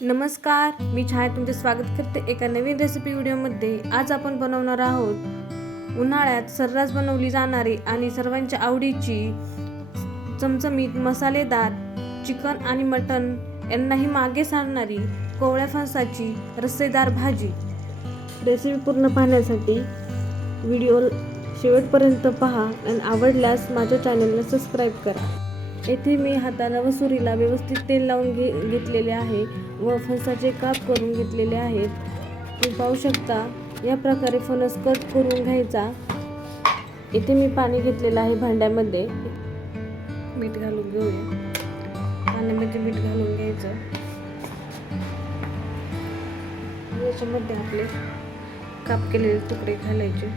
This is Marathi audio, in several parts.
नमस्कार, मी छाया तुमचे स्वागत करते एका नवीन रेसिपी व्हिडिओमध्ये। आज आपण बनवणार आहोत उन्हाळ्यात सर्रास बनवली जाणारी आणि सर्वांच्या आवडीची चमचमीत मसालेदार चिकन आणि मटण यांनाही मागे सारणारी कोवळ्या फणसाची रस्सेदार भाजी। रेसिपी पूर्ण पाहण्यासाठी व्हिडिओ शेवटपर्यंत पहा आणि आवडल्यास माझ्या चॅनलला सबस्क्राईब करा। येथे मी हाताला व सुरीला व्यवस्थित तेल लावून घेतलेले आहे व फणसाचे काप करून घेतलेले आहेत। तुम्ही पाहू शकता या प्रकारे फणस कट करून घ्यायचा। येथे मी पाणी घेतलेलं आहे भांड्यामध्ये, मीठ घालून घेऊया। पाण्यामध्ये मीठ घालून घ्यायचं। याच्यामध्ये आपले काप केलेले तुकडे घालायचे।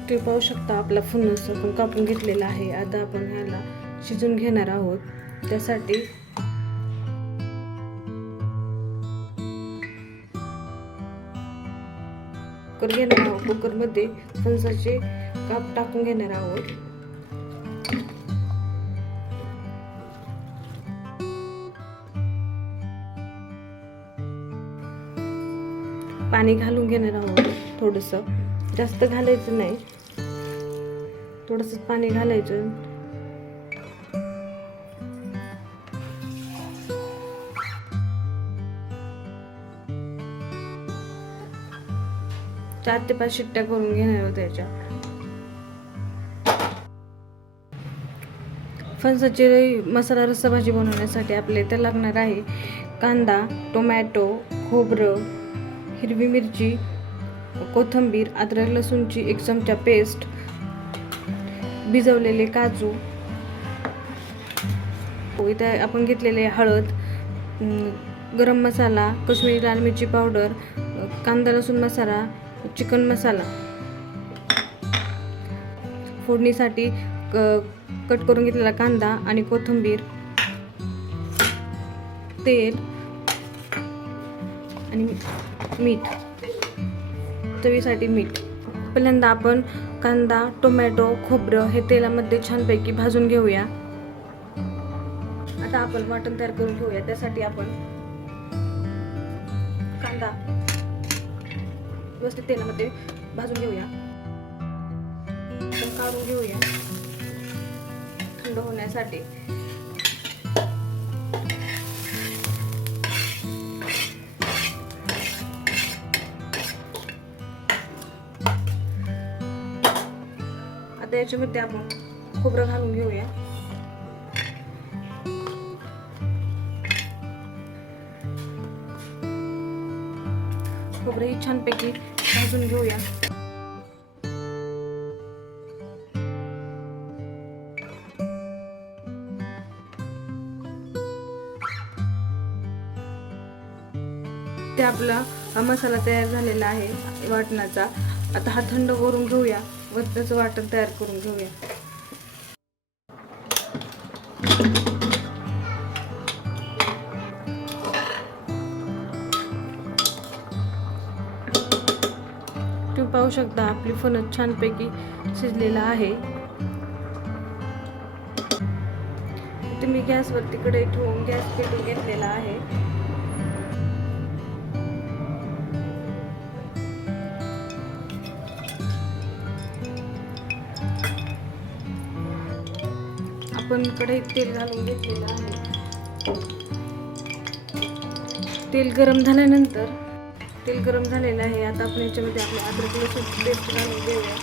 तुम्ही पाहू शकता आपला फणस आपण कापून घेतलेला आहे। आता आपण ह्याला शिजून घेणार आहोत। त्यासाठी कुकर घेणार आहोत। कुकरमध्ये फणसाचे काप टाकून घेणार आहोत। पाणी घालून घेणार आहोत। थोडंसं, जास्त घालायचं नाही, थोडंसं पाणी घालायचं। 4 ते 5 शिट्ट्या करून घेणार आहोत त्याच्या। फणसाची मसाला रस्सा भाजी बनवण्यासाठी आपल्याला इथे लागणार आहे कांदा, टोमॅटो, खोबरं, हिरवी मिरची, कोथिंबीर, अद्रक लसूणची 1 चमचा पेस्ट, भिजवलेले काजू, इथे आपण घेतलेले हळद, गरम मसाला, कश्मीरी लाल मिरची पावडर, कांदा लसूण मसाला, चिकन मसाला। फोडणीसाठी कट करून घेतलेला कांदा आणि कोथिंबीर, तेल आणि मीठ, चवीसाठी मीठ। पहिल्यांदा आपण कांदा, टोमॅटो, खोबरं हे तेलामध्ये छानपैकी भाजून घेऊया। आता आपण वाटण तयार करून घेऊया। त्यासाठी आपण कांदा व्यवस्थित तेलामध्ये भाजून घेऊया। काढून घेऊया थंड होण्यासाठी। आता याच्यामध्ये आपण खोबरं घालून घेऊया। खोबरं ही छानपैकी भाजून घेऊया। ते आपला मसाला तयार झालेला आहे वाटणाचा। आता हा थंड करून घेऊया व त्याचं वाटण तयार करून घेऊया। तुम्ही पाहू शकता आपली फणस छानपैकी शिजलेला आहे। तुम्ही गॅसवरती कढई ठेवून गॅस पेटवून घेतलेला आहे। आपण कढईत तेल घालून घेतलेलं आहे। तेल गरम झाल्यानंतर तेल गरम झालेलं आहे। आता आपण याच्यामध्ये आपले अद्रक लसूण पेस्ट घालून घेऊया।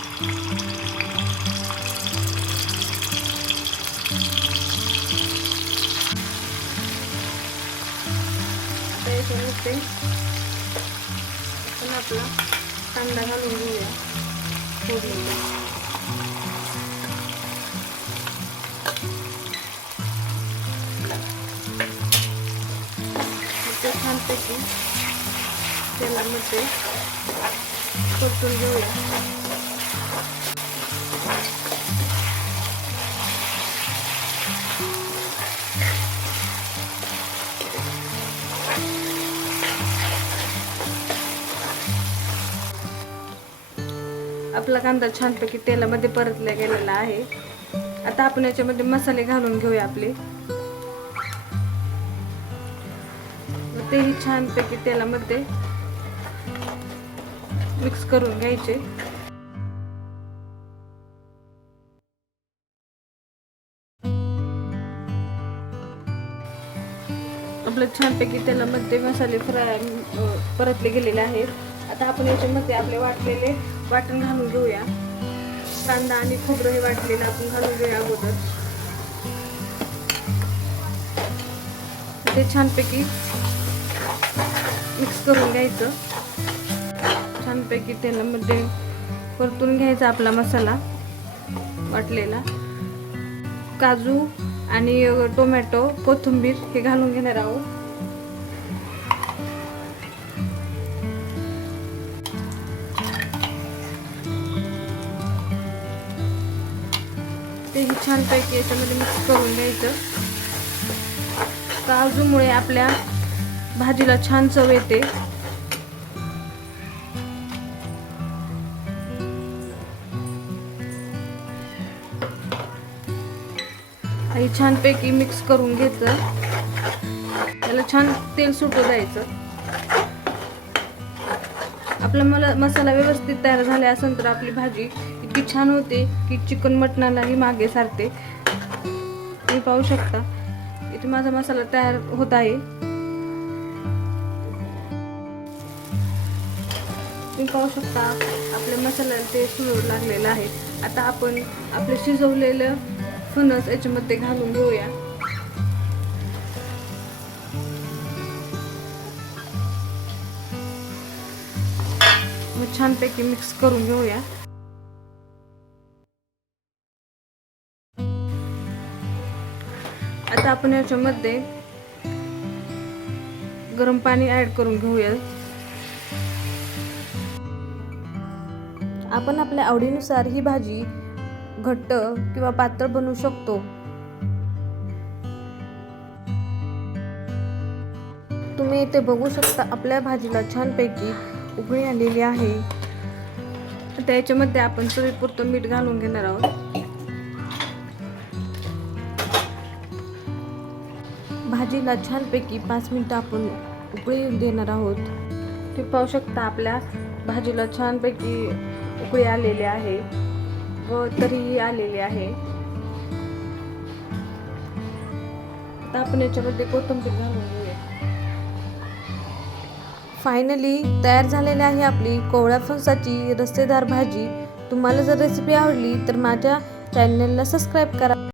आता याच्यामध्ये आपण आपला कांदा घालून घेऊया फोडणीला। छानपैकी तेलामध्ये परतून घेऊया। आपला कांदा छानपैकी तेलामध्ये परतला गेलेला आहे। आता आपण याच्यामध्ये मसाले घालून घेऊया आपले। तेही छानपैकी तेलामध्ये मिक्स करून घ्यायचे. आपलं छानपैकी तेलामध्ये मसाले परतले गेलेले आहेत. आता आपण याच्यामध्ये आपले वाटलेले वाटण घालून घेऊया. कांदा आणि खोबरं हे वाटलेलं आपण घालून घेऊया अगोदर. ते छानपैकी मिक्स करून घ्यायचं. छानपैकी तेलामध्ये परतून घ्यायचा आपला मसाला वाटलेला. काजू आणि टोमॅटो, कोथिंबीर हे घालून घेणार आहोत. तेही छानपैकी याच्यामध्ये मिक्स करून घ्यायचं. काजूमुळे आपल्या भाजीला छान चव येते. आणि छानपैकी मिक्स करून घ्यायचं. त्याला छान तेल सुटू द्यायचं. आपला मसाला व्यवस्थित तयार झाला असेल तर आपली भाजी इतकी छान होते की चिकन मटणालाही मागे सारते. तुम्ही पाहू शकता इथे माझा मसाला तयार होत आहे. तुम्ही पाहू शकता आपल्या मसाल्याला ते सुरू लागलेलं आहे. आता आपण आपलं शिजवलेलं फणस याच्यामध्ये घालून घेऊया. मग छानपैकी मिक्स करून घेऊया. आता आपण याच्यामध्ये गरम पाणी ऍड करून घेऊया. आपण आपल्या आवडीनुसार ही भाजी घट्ट किंवा पातळ बनवू शकतो. तुम्ही इथे बघू शकता आपल्या भाजीला छानपैकी उकळी आलेली आहे. त्याच्यामध्ये आपण चवीपुरतं मीठ घालून घेणार आहोत. भाजीला छानपैकी 5 मिनिटं आपण उकळी देणार आहोत. तुम्ही पाहू शकता आपल्या भाजीला छानपैकी उकळी आलेली आहे व तरीही आलेली आहे. आता आपण याच्यामध्ये कोथिंबीर घालून घेऊया. फायनली तयार झालेली आहे आपली कोवळ्या फणसाची रस्सेदार भाजी. तुम्हाला जर रेसिपी आवडली तर माझ्या चॅनलला सबस्क्राईब करा.